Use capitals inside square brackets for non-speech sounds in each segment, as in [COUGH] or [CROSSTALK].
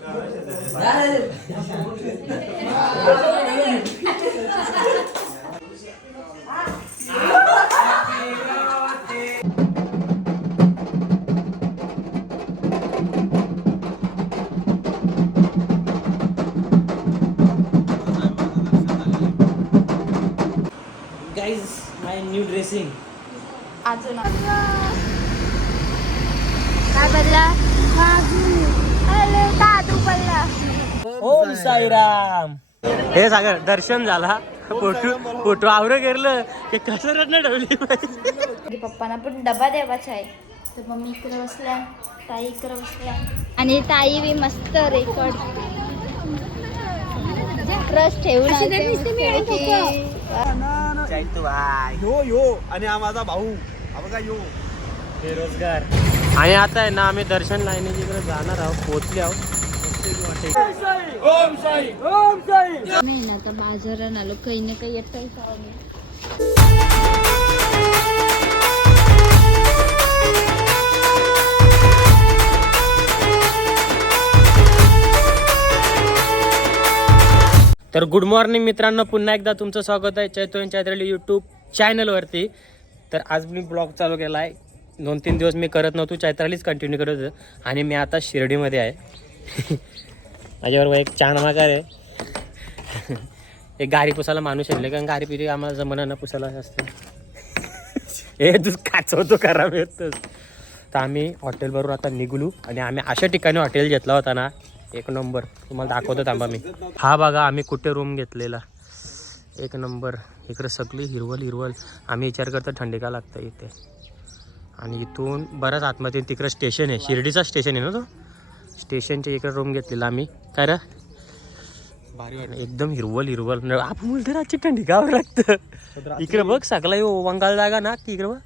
Guys Sairam हे सागर दर्शन झाला. Photo photo आवर गेलं. की कसं रडणं ठेवली पप्पांना पण डबा द्यावाचा आहे. तर मम्मी इकडे बसल्या ताई इकडे बसल्या. आणि ताई बी मस्त रेकॉर्ड रस ठेवून. यो यो. आणि हा माझा भाऊ. हा बघा यो. बेरोजगार. आणि आता आहे ना आम्ही दर्शन लाईनीच्या इकडे जाणार आहोत पोहोचले आहोत. मी ना आता बाजारात आलो. काही ना काही येत तर गुड मॉर्निंग मित्रांनो पुन्हा एकदा तुमचं स्वागत आहे चैतन्य चैत्रली यूट्यूब चॅनलवरती तर आज मी ब्लॉग चालू केला आहे. दोन तीन दिवस मी करत नव्हतो चैत्रालीच कंटिन्यू करत होतो. आणि मी आता शिर्डीमध्ये आहे. [LAUGHS] माझ्याबरोबर एक चानमाकार आहे. [LAUGHS] एक गाडी पुसायला माणूस येईल कारण गाडी पिरी आम्हाला जमना ना पुसायला असतं. [LAUGHS] हे तू काचवतो खराब येतच तर आम्ही हॉटेलवरून आता निघलो आणि आम्ही अशा ठिकाणी हॉटेल घेतला होता ना एक नंबर. तुम्हाला दाखवतो थांबा मी. हा बघा आम्ही कुठे रूम घेतलेला. एक नंबर. इकडे सगळी हिरवल हिरवल. आम्ही विचार करतो थंडी का लागतं इथे. आणि इथून बऱ्याच आतमध्ये तिकडं स्टेशन आहे. शिर्डीचा स्टेशन आहे ना तो? स्टेशनच्या इकडे रूम घेतलेला आम्ही. काय रे? भारी एकदम हिरवल हिरवल न- आपण बोलतो रातची थंडी का लागतं? इकडे बघ सगळा यो वंगाल जागा ना की इकडे बघ.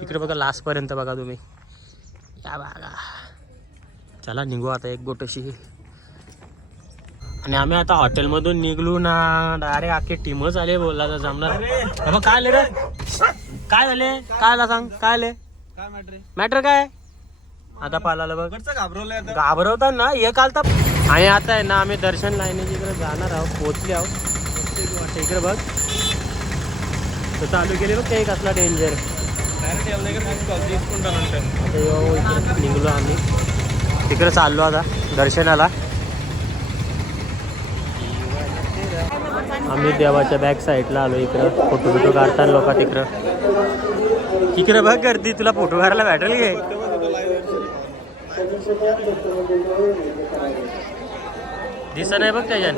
तिकडे बघा लास्ट पर्यंत बघा तुम्ही. या बघा. चला निघू आता एक गोटशी. आणि आम्ही आता हॉटेलमधून निघलो ना डायरेक्ट अख्खे टीमच आले बोलला तर जमणार. काय आले रे? काय झाले? काय आला सांग? काय आले? काय मॅटर मॅटर काय? आता पाहिला बघ. घाबरवतात ना एक आलता. आणि आता आहे ना आम्ही दर्शन लाईनीच्या इकडे जाणार आहोत पोहोचले आहोत. इकडे बघ. तर चालू केले बघ ते एक असला डेंजर यो इकडे निघलो आम्ही. तिकडे चाललो आता दर्शनाला. आम्ही देवाच्या बॅक साईडला आलो इकडं. फोटो बिटो काढतात लोक तिकडं. इकडं बघ गर्दी तुला फोटो काढायला भेटेल घे. दिसत नाही बघ त्याच्यात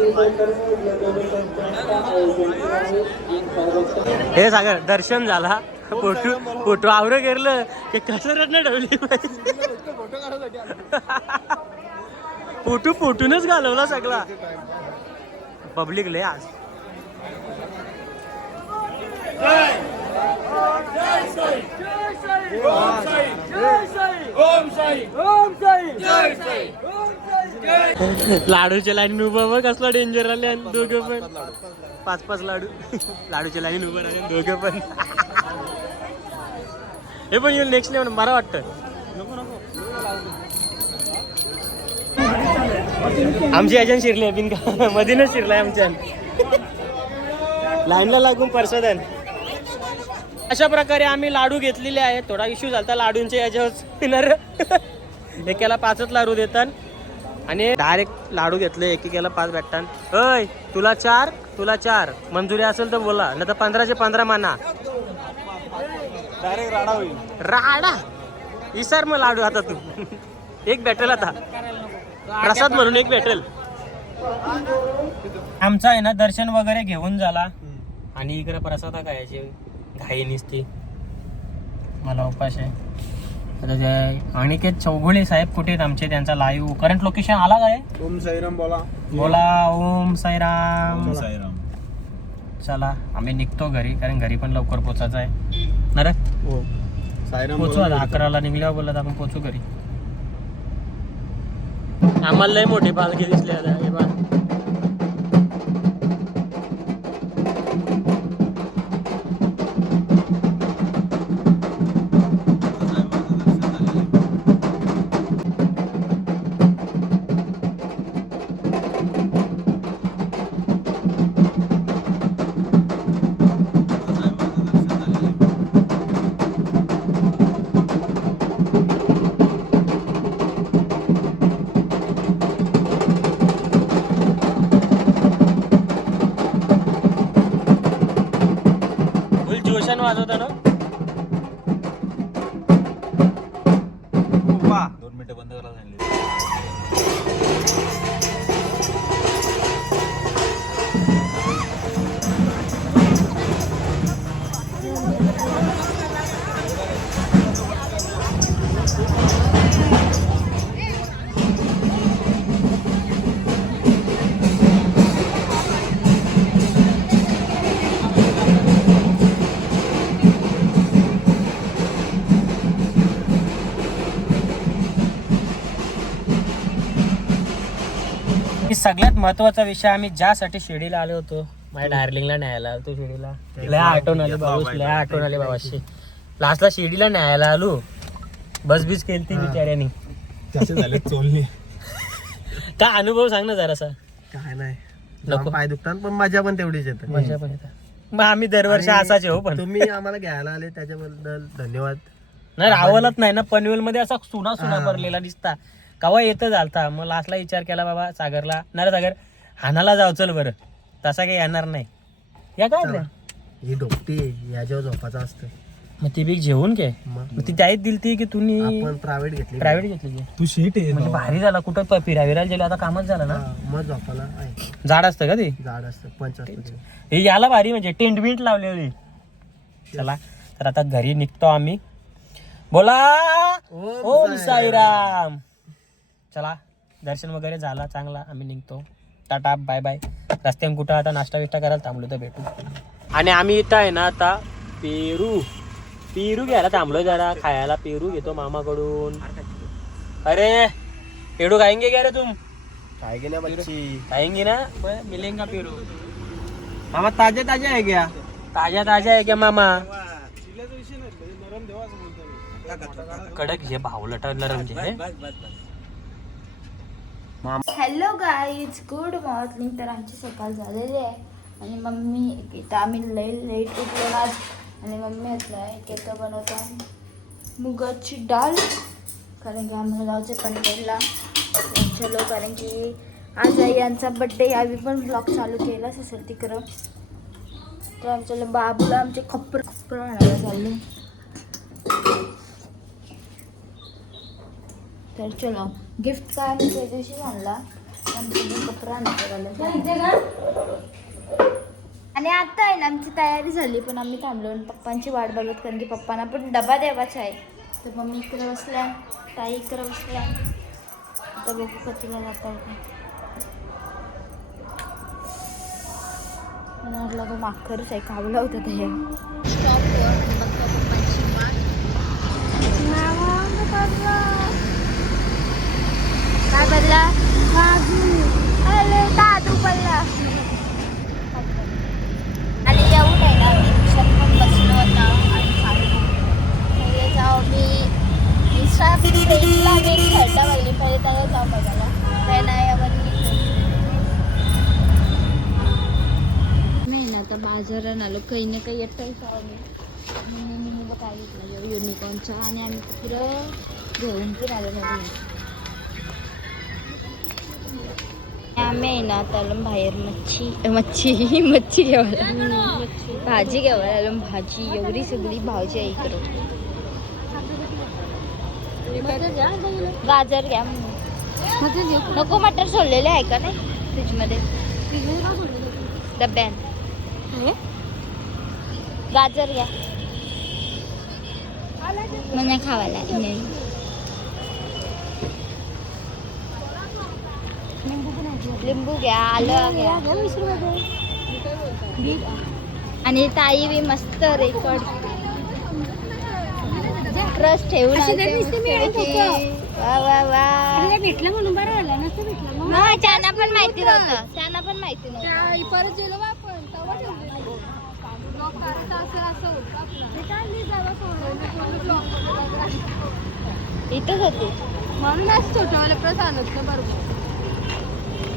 हे सागर दर्शन झाला. फोटो फोटो आवर गेलं. की कसं रडणं ठेवली फोटो फोटूनच घालवला सगळा. पब्लिक लय आज. लाडूच्या लाईन उभं बघ कसला डेंजर आले आणि दोघं पण. पाच पाच लाडू. लाडूच्या लाईन उभं राहिले दोघं पण. हे पण येऊन नेक्स्ट लेवल मला वाटतं. आमची याच्यान शिरली बिन का मधीनच शिरलाय आमच्या. लाईनला लागून परसदन अशा प्रकारे आम्ही लाडू घेतलेले आहेत. थोडा इश्यू झाला लाडूंच्या याच्यावर पिनर [LAUGHS] एकेला पाचच लाडू देतात. आणि डायरेक्ट लाडू घेतले एकेकाला पाच भेटतात. अय तुला चार तुला चार. मंजुरी असेल तर बोला नाही तर पंधराचे पंधरा माना. डायरेक्ट राडा होईल. राडा? इसार मग लाडू आता तू. एक भेटेल आता. प्रसाद म्हणून एक भेटेल. आमचा आहे ना दर्शन वगैरे घेऊन झाला. आणि इकडे प्रसाद खायची. घाई निसती. मला उपास आहे. आता ते अनिकेत चौगुळे साहेब कुठे आहेत आमचे? त्यांचा लाईव्ह करंट लोकेशन आला काय ओम साईराम बोला. बोला ओम साईराम. साईराम. चला आम्ही निघतो घरी कारण घरी पण लवकर पोचायचं आहे. ना रे? हो. साईराम पोचू आता अकराला निघल्यावर बोलत आपण पोचू घरी. आम्हाला लय मोठी पालखी दिसली आता वाजवता ना सगळ्यात महत्त्वाचा विषय आम्ही ज्यासाठी शिर्डीला आलो होतो. माझ्या डार्लिंगला न्यायला आलो शिर्डीला. लय आठवण आली बाबा लय आठवण आली बाबाशी. लास्टला शिर्डीला न्यायला आलो. बस बीस केली ती बिचाऱ्यानी. काय अनुभव सांग ना जरासा. काय नाही. नको. पाय दुखतात पण मजा पण तेवढीच येते. मजा पण येतात मग आम्ही दरवर्षी असाच हो पण. तुम्ही आम्हाला घ्यायला आले त्याच्याबद्दल धन्यवाद. नाही रावलच नाही ना पनवेल मध्ये असा सुना सुना. भरलेला दिसता. कवा येतं झालता? मग लास्टला विचार केला बाबा सागरला नाही रे सागर हानाला जाऊ चल बरं. तसा काही येणार नाही. या काय रे? ही डोकटी याच्यावर झोपाचं असतं. मग ती बीक जेवून घे. मग? मग ती त्याहीत दिली ती की तुम्ही आपण प्रायव्हेट घेतली प्रायव्हेट घेतली की? तू शीट आहे. म्हणजे भारी झाला कुठं प- फिराविराला गेलो आता कामच झालं ना? हा, मग झोपाला आहे. झाड असतं का ते? झाड असतं पंच असतं ते. हे याला भारी म्हणजे टेंट बिंट लावलेली. चला तर आता घरी निघतो आम्ही. बोला! ओम ओम साईराम! चला दर्शन वगैरे झाला चांगला आम्ही निघतो. टाटा बाय बाय रस्त्याने कुठं आता नाश्ता विष्टा करायला थांबलो तर भेटू. आणि आम्ही इथं आहे ना आता पेरू पेरू घ्यायला थांबलो जरा खायला पेरू घेतो मामाकडून. अरे पेरू खाएंगे क्या रे तुम? काय की नाही बच्ची. खाएंगे ना? मिलेगा पेरू. मामा ताजे ताजे आहे क्या? ताजा ताजा आहे क्या मामा? कडक हे भावलट नरम जे आहे. हॅलो गाईज गुड मॉर्निंग तर आमची सकाळ झालेली आहे. आणि मम्मी इथं आम्ही लई लेट उठलो आज. आणि मम्मी आहे केक बनवतो. मुगाची डाळ. कारण की आम्हाला जायचं पनवेलला चलो कारण की आज आई यांचा बड्डे आम्ही पण ब्लॉग चालू केलाच असेल तिकडं. तर आमच्या बाबूला आमचे खप्पर खप्पर आणायला चालले. तर चलो. गिफ्ट काय आम्ही त्या दिवशी आणला. पण कपडा आणि आता आहे ना आमची तयारी झाली पण आम्ही थांबलो पप्पांची वाट बघत कारण की पप्पांना पण डबा द्यावाचा आहे. तर मम्मी इकडे बसल्या ताई इकडे बसल्या. आता बघू कधीला जाता मला वाटलं तो माखरच आहे कावला होता ते काय बदला अरे दादू पडला आणि येऊन आहे ना मी रिक्षात पण बसलो होता आणि खाल्लो. पहिले जाऊ मी इंस्टा पेजला मी खेळता बघली पहिले त्याला जाऊ बघायला. त्याला यावर मी ना आता बाजारात आलो काही ना काही येतं मी. मम्मी मुलं काय घेतलं युनिकॉर्नचा आणि आम्ही पुरं घेऊन पण आलो मध्ये आम्ही आहे ना त्याला बाहेर मच्छी. मच्छी मच्छी घ्यायला भाजी घ्यायला आलो भाजी एवढी सगळी भाजी आहे इकडं. गाजर घ्या नको मटर सोडलेले आहे का नाही? फ्रीजमध्ये. डब्यान गाजर घ्या. मला खावायला नाही लिंबू घ्या आलं घ्या. आणि ताई बी मस्त रेकॉर्ड. क्रश ठेवून. वा वा वा. भेटला म्हणून बरं झालं नसतं भेटलं हा, त्यांना पण माहिती नव्हतं. त्यांना पण माहिती नव्हतं. परत गेलो आपण तेव्हा ठेवलेलं. इथंच होती. म्हणून असं छोटंवालं प्रस आणत ना बरोबर.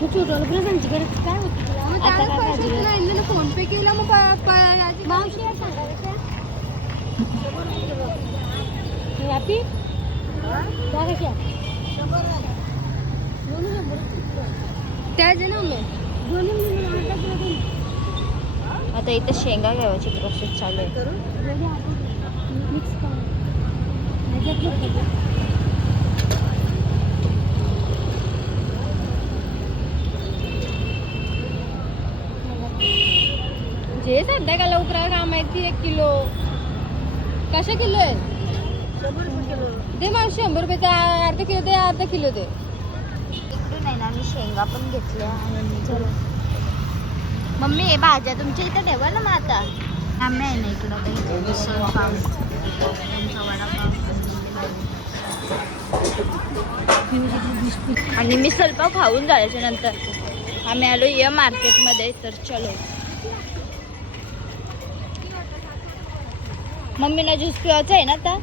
तू छोटंवालं प्रस आमची गरज काय होती तुला? मग आता पैसे पाहिजे? आणले ना फोन पे केला मग प- प- हॅपी त्या. कशा त्याचे ना मग. दोन्ही मिळून अर्धा किलो दोन. आता इथे शेंगा घ्यावाची प्रोसेस चालू आहे. जे सध्या का लवकर काम आहे ती एक किलो. कशा किलो आहे? दे मला शंभर रुपये ते अर्धा किलो दे अर्धा किलो दे. इकडून आहे ना मी शेंगा पण घेतल्या आणि मम्मी हे भाज्या तुमच्या इथं ठेवा ना मग आता. आम्ही आहे ना इकडं आता इथे मिसळ पाव त्यांचा वडापाव. आणि मिसळ पाव खाऊन जायच्या नंतर. आम्ही आलो या मार्केटमध्ये तर चलो. ज्यूस पिवायचा आहे ना आता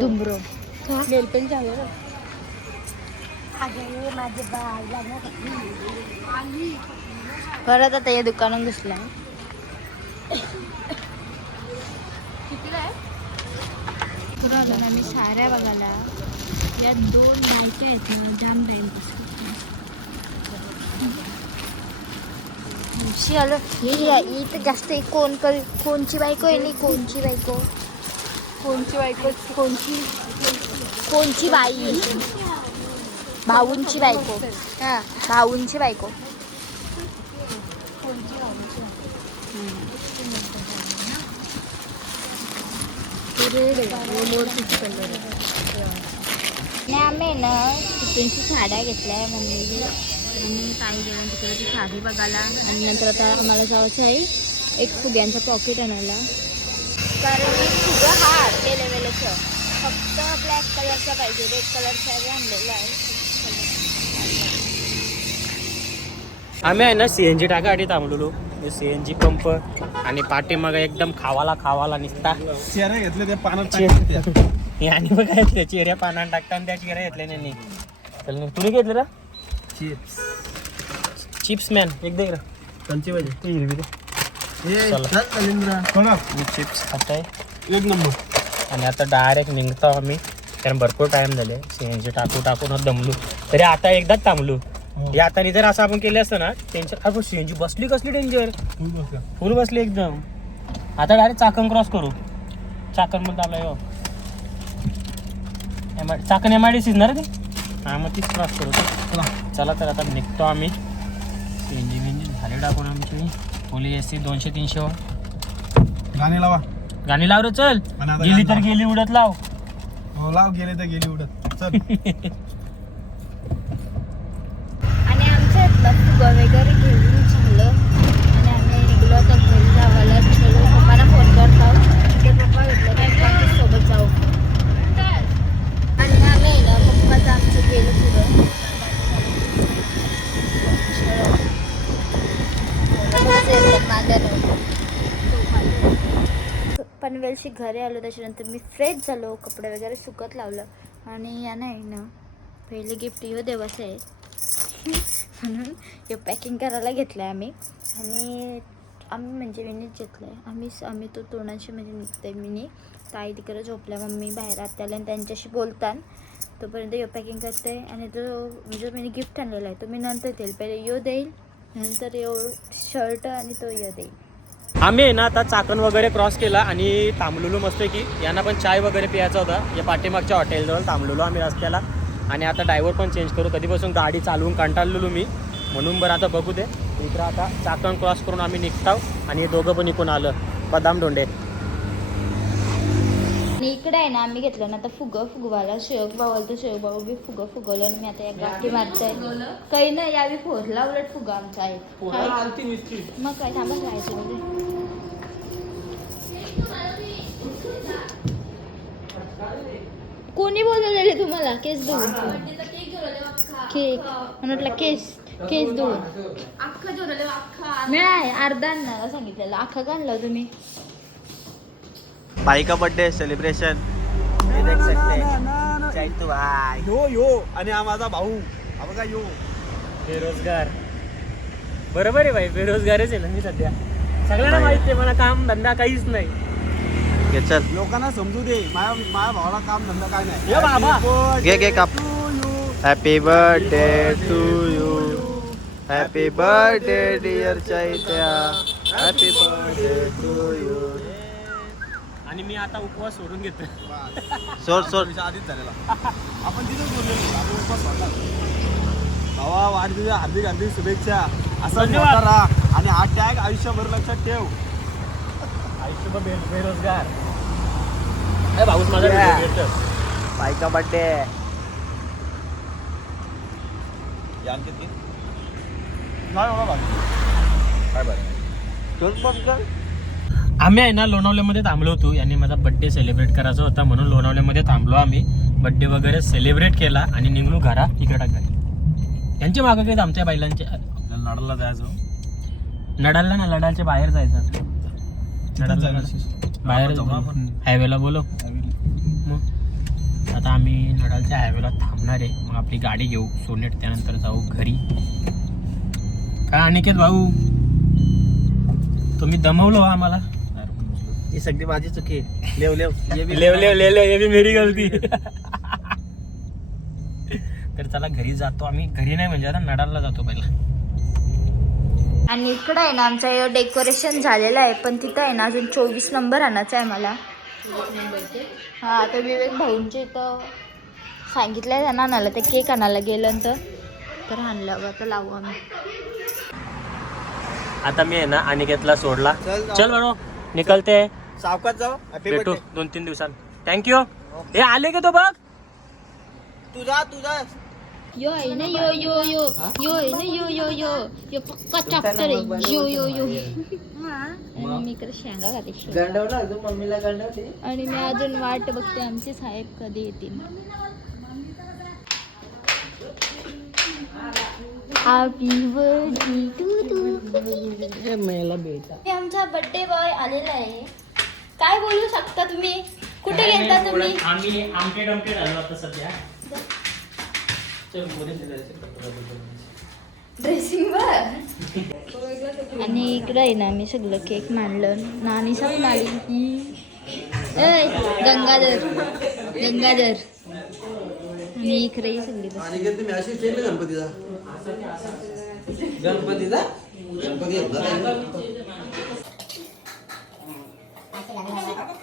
दुमरो नेलपेंट झालं ना परत आता या दुकानात घुसला मी साऱ्या बघायला या दोन बायका आहेत ना जाम टाइमपास आलं? ही या- ही तर जास्त आहे. कोण कर कोणची बायको आहे नाही कोणची बायको? कोणची बायको? कोणची? कोणची बाई? भाऊंची बायको. हा. भाऊंची बायको. आम्ही ना त्यांची साड्या घेतल्या मम्मीने. गेलं तिकडे ती बघायला. आणि नंतर आता आम्हाला जायचं आहे एक फुग्यांचं पॉकेट आणायला. कारण फुगं हा ते लेवलचं फक्त ब्लॅक कलरचा पाहिजे. रेड कलरचा बी आणलेला आहे. आम्ही आहे ना सीएनजी टाकासाठी थांबलेलो. सीएनजी पंप आणि पाठीमागं एकदम खावाला खावाला निसता. चेहरा घेतले ते पानात आणि बघ चेहऱ्या पानात टाकता आणि त्या चेहऱ्या घेतल्या त्यांनी चल ना, तुम्ही घेतलं ना चिप्स. मॅन एक दे. कंची पाहिजे ती हिरवी दे. चला. मी चिप्स खात आहे एक नंबर. आणि आता डायरेक्ट निघतो आम्ही. कारण भरपूर टाइम झाले. सीएनजी टाकू टाकून दमलो. तरी आता एकदाच थांबलो. हो. या आता जर असं आपण केलं असतं ना टेन्शन अरे सीएनजी बसली कसली डेंजर फुल बसला. फुल बसली एकदम. आता डायरेक्ट चाकण क्रॉस करू. चाकणमध्ये आलोय हो. M I Chakan M I D सिजणार ते? हां मग तीच क्रॉस करू चला. चला तर आता निघतो आम्ही. इंजिन इंजिन झाले टाकून आमची फुल ए सी दोनशे तीनशे वर गाणे लावा. गाणी लाव रे चल. आता गेली गाणी तर लाव. गेली उडत लाव. हो लाव गेले तर गेली उडत. चल. [LAUGHS] आणि आमच्या इथलं फुगं वगैरे घेऊन झालं आणि आम्ही निघलो आता घरी जावायला चलो पप्पाला फोन करत आहोत ते पप्पा भेटलं की पप्पांच्या सोबत जाऊ आणि आम्ही आहे ना पप्पाचं आमचं गेलं पुढं वेळशी घरी आलो त्याच्यानंतर मी फ्रेश झालो कपडे वगैरे सुकत लावलं. आणि या नाही ना पहिले गिफ्ट यो देवाचं आहे म्हणून हे पॅकिंग करायला घेतलं आहे आम्ही. आणि आम्ही म्हणजे मीनीच घेतलं आहे आम्ही आम्ही तो तोंडाशी म्हणजे निघतोय मिनी ताई तिकडे झोपल्या मम्मी बाहेर आत्याला आणि त्यांच्याशी बोलतात. तोपर्यंत यो पॅकिंग करते आणि तो म्हणजे मी गिफ्ट आणलेला आहे. तो मी नंतर देईल. पहिले यो देईल नंतर यो शर्ट आणि तो यो देईल. आम्ही आहे ना आता चाकण वगैरे क्रॉस केला आणि तांबलुलू मस्त की यांना पण चाय वगैरे प्यायचा होता. या पाठीमागच्या हॉटेलजवळ तांबलुलू आम्ही रस्त्याला. आणि आता ड्रायव्हर पण चेंज करू. कधीपासून गाडी चालवून कंटाळलेलो मी. म्हणून बरं आता बघू दे. इकडं आता चाकण क्रॉस करून आम्ही निघताव आणि हे दोघं पण इकून आलं. बदाम डोंडे इकडे आहे ना आम्ही घेतलं ना आता फुगं फुगवायला शेवक बावल तर शेवक बाबा बी फुगं फुगवलं आणि मी आता या गाठी मारताय काही नाही यावी फोरला उलट फुगा आमचा आहे? मग काय थांबा राहायचं म्हणजे कोणी बोलवलेले तुम्हाला? केस धुवून केक म्हटलं केस केस धुवून नाही अर्धा आणणारा सांगितलेलं. अख्खा का आणला तुम्ही? भाई का बर्थडे सेलिब्रेशन ये देख सकते हैं. चैतू भाई. यो यो. आणि हा माझा भाऊ. हा बघा यो. बेरोजगार. बरोबर आहे भाई बेरोजगारच आहे ना मी सध्या. सगळ्यांना माहिती आहे मला काम धंदा काहीच नाही. घे चल. लोकांना समजू दे. माझ्या माझ्या भावाला काम धंदा काय नाही. ये बाबा. Happy घे, घे, काप. birthday to you. Happy birthday to you happy birthday dear Chaitya happy birthday to you आणि मी आता उपवास सोडून घेतो [LAUGHS] सोड सोड. आधीच झालेला. [LAUGHS] आपण तिथेच बोललेलो आपण उपवास सोडला भावा वाढदिवसा हार्दिक हार्दिक शुभेच्छा. असा धन्यवाद. राहा. आणि हा टॅग आयुष्यभर लक्षात ठेव. आयुष्यभर बे बेरोजगार. अरे माझा. बायका बर्थडे आणखी तीन? नाही बाबा काय बरं? तोच पण कर आम्ही आहे ना लोणावल्यामध्ये थांबलो होतो. यांनी माझा बड्डे सेलिब्रेट करायचा होता म्हणून लोणावल्यामध्ये थांबलो आम्ही. बड्डे वगैरे सेलिब्रेट केला आणि निघलो घरा इकडे टाकला यांच्या मागं काही आमच्या बैलांचे नाडाला जायचं नडालला ना लडालच्या बाहेर जायचं. बाहेर. हायवेला बोलव. मग आता आम्ही नडालच्या हायवेला थांबणार आहे. मग आपली गाडी घेऊ. सोनेट त्यानंतर जाऊ घरी. काय अनिकेत भाऊ? तुम्ही दमवलो हो आम्हाला? ही सगळी माझी चुकी आहे. लेव लेव ये बी लेव लेव ले ले ये भी मेरी गलती. [LAUGHS] तर चला घरी जातो आम्ही. घरी नाही म्हणजे आता नडालला जातो पहिला. आणि इकडं आहे ना आमचं डेकोरेशन झालेलं आहे पण तिथं आहे ना अजून चोवीस नंबर आणायचा आहे मला. हा तर विवेक भाऊंच्या इथं सांगितलं आहे त्यांना आणायला. ते केक आणायला गेल्यानंतर तर आणलं. आता लावू आम्ही. आता मी आहे ना अनिकेतला सोडला. चल बरो निकलते. सावकाश जाऊ. हॅपी भेटू बर्थडे दोन तीन दिवसांत. थँक्यू हे आले का तो बघ. तुझा तुझा. यो आहे ना यो यो यो. यो आहे ना यो यो यो. यो पक्का चॅप्टर आहे. यो यो यो. आणि मी इकडे शेंगा खाते शेंगा. गंडवला तू मम्मीला गंडवली आणि मी अजून वाट बघते. आमचे साहेब कधी येतील. हे आमचा बर्थडे बॉय आलेला आहे. काय बोलू शकता तुम्ही? कुठे गेलता तुम्ही? आम्ही आमटे डमटे झालो आता सध्या. चल, ड्रेसिंग वर आणि इकडं आहे ना मी सगळं केक मांडलं. नानी सब नाली ऐ गंगाधर. गंगाधर. आणि इकडे ही सगळी बस आणि तुम्ही अशी केली गणपतीचा गणपतीचा गणपती का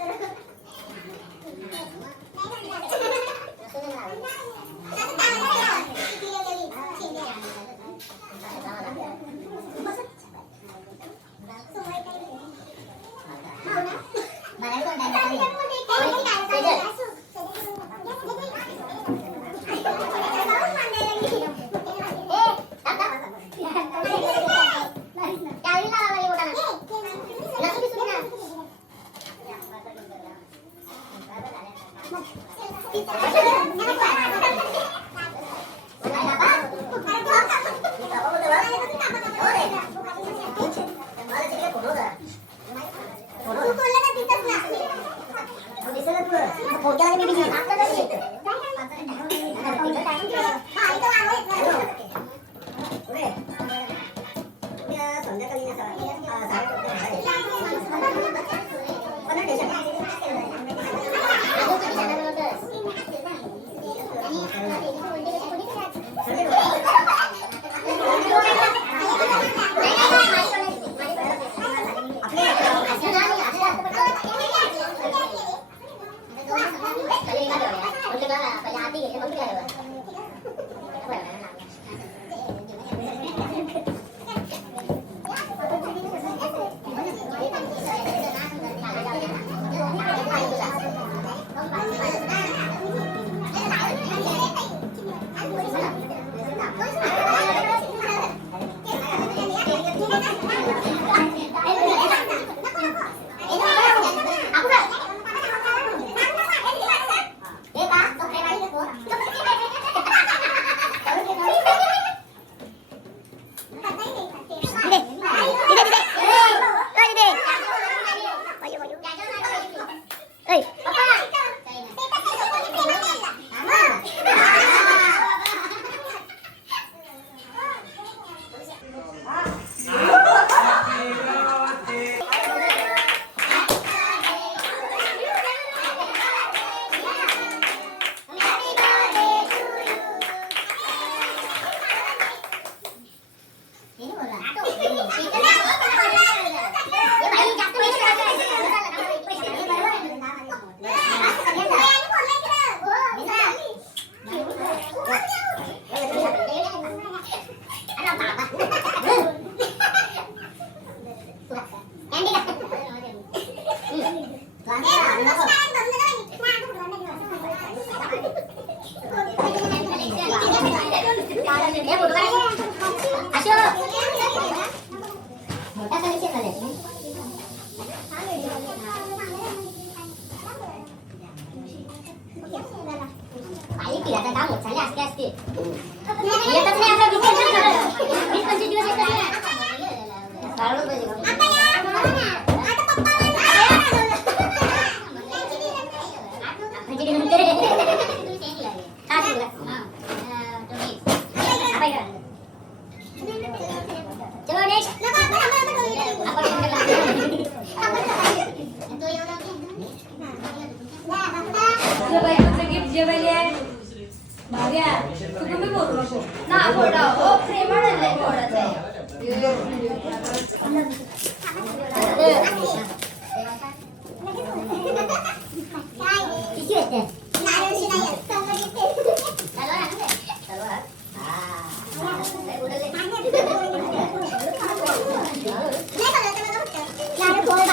किती होते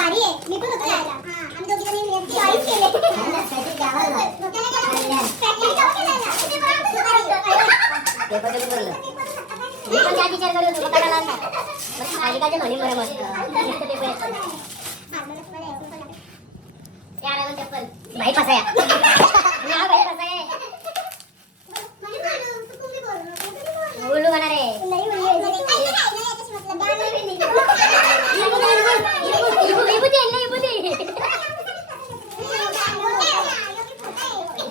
मी मी पण त्या टीचरकडे होतो बघायला लागला मग मालिकाचे म्हणे बरं मस्त नुसतं पेपर येतो. त्या आणावं चप्पल भाई फसाया ना भाई फसाया बोलू म्हणा रे इबू इबू दे ना इबू दे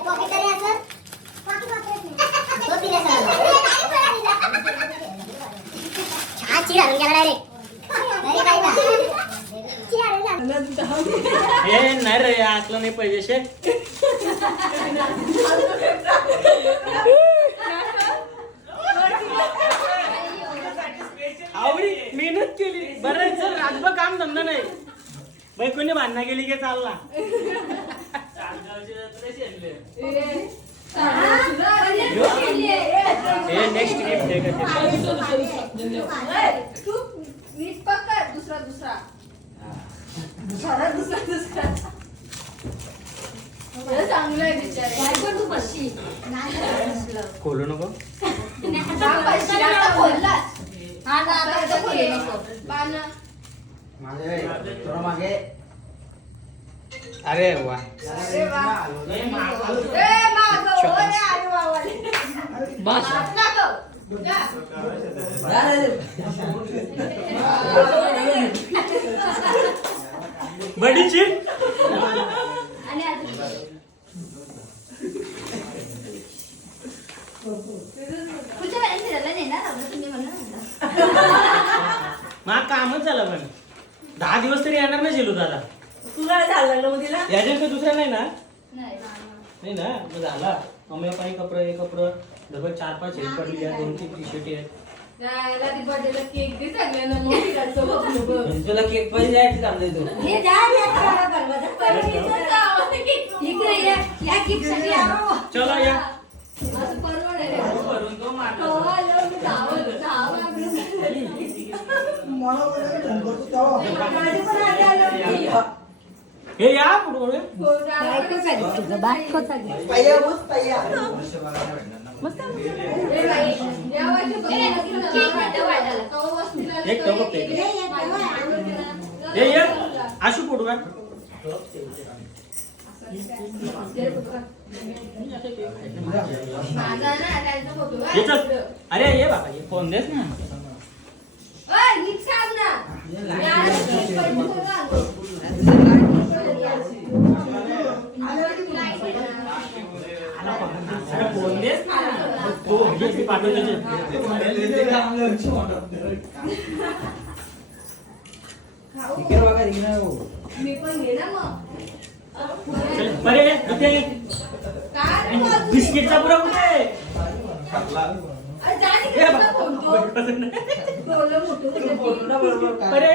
कॉपी करे असं कॉपी दे हरून गेला डायरेक्ट हे नाही रे असलं नाही पाहिजे शे आवडी मेहनत केली बरं रातभर काम धंदा नाही बाई कोणी भांडणं गेली की चालला हे नेक्स्ट गिफ्ट आहे का ते? तू नीट पकड दुसरा दुसरा दुसरा दुसरा दुसरा चांगलं आहे बिचारे काय पण तू पशी खोलू नको खोललास हा खोलू बाण अरे वा. मागं, अरे वा, बडीची? मा कामच झालं पण. दहा दिवस तरी येणार नाही शेलू दादा. तुला झालं लागलं मग तिला? याच्यात काही दुसरा नाही ना? नाही नाही ना झाला. एक कपडे एक कपडे डबल चार पाच हेल्प पडली आहे दोन तीन टी शर्ट आहेत. तुला केक पाहिजे जायचं थांबले तू हे जा, या हे या एक तो. हे ये त्यांचा फोटो अरे ये बाबा ये फोन देस ना ओय, नीट सांग ना. अरे बिस्किटचा पुरा कुठे आहे? अरे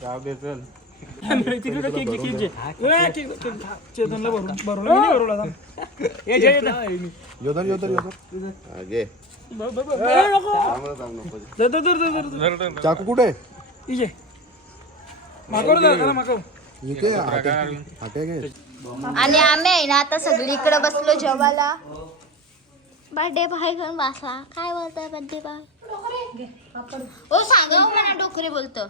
जाऊ दे चल तिकडे केक घे, केक घे. ए, केक, केक. चेतनला भरून भरवलं मी नाही भरवलं आता. [LAUGHS] ए, जे, जे. योधर योधर योधर घे ब- ब- ब- ए, नको. धर, धर, धर, धर, धर, धर. चाकू कुठे इजे. जरा, मागव. इथे हाटे हाटे घे आणि आम्ही आहे ना आता सगळी इकडे बसलो जेवायला बर्थडे बाय घेऊन बसा काय बोलताय बर्थडे बाय ओ सांगा हो मला डोकरे बोलतो.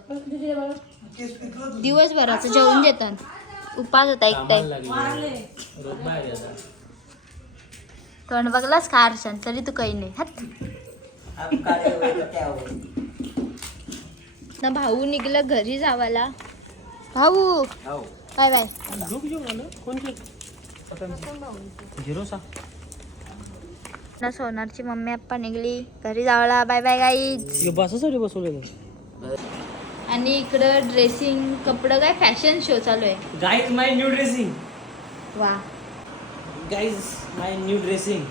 दिवसभराचं जेवण देतात. उपास होता एक टाइम तोंड बघलास का आरशान तरी तू काही नाही. हट. ना भाऊ निघलं घरी जावाला. भाऊ. Bye bye. कोणते? झिरो सा ना सोनारची मम्मी आप्पा निघली. घरी जावला बाय बाय गाईज बसासाठी बसवलं आणि इकडं ड्रेसिंग कपडं काय फॅशन शो चालू आहे. गाईज माय न्यू ड्रेसिंग वा. गाईज माय न्यू ड्रेसिंग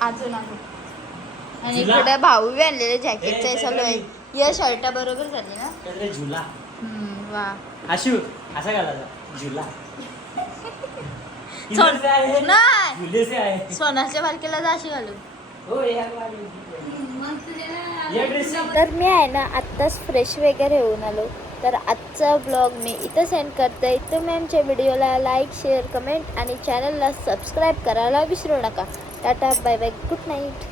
अजून आणि. इकडं भाऊ बी आणलेले जॅकेटचं चालू आहे. या शर्ट बरोबर झाली ना? झुला. हम्म, वा. आशू असा घालायचा. झुला. इधर से आए नाही. झुले से आए. सोनाच्या बालकीला जा अशी घालून हो यार या ड्रेसिंग तर मी आहे ना आत्ताच फ्रेश वगैरे होऊन आलो. तर आजचा ब्लॉग मी इथं सेंड करते. तुम्ही आमच्या व्हिडिओला लाईक शेअर कमेंट आणि चॅनलला सबस्क्राईब करायला विसरू नका. Tata bye bye good night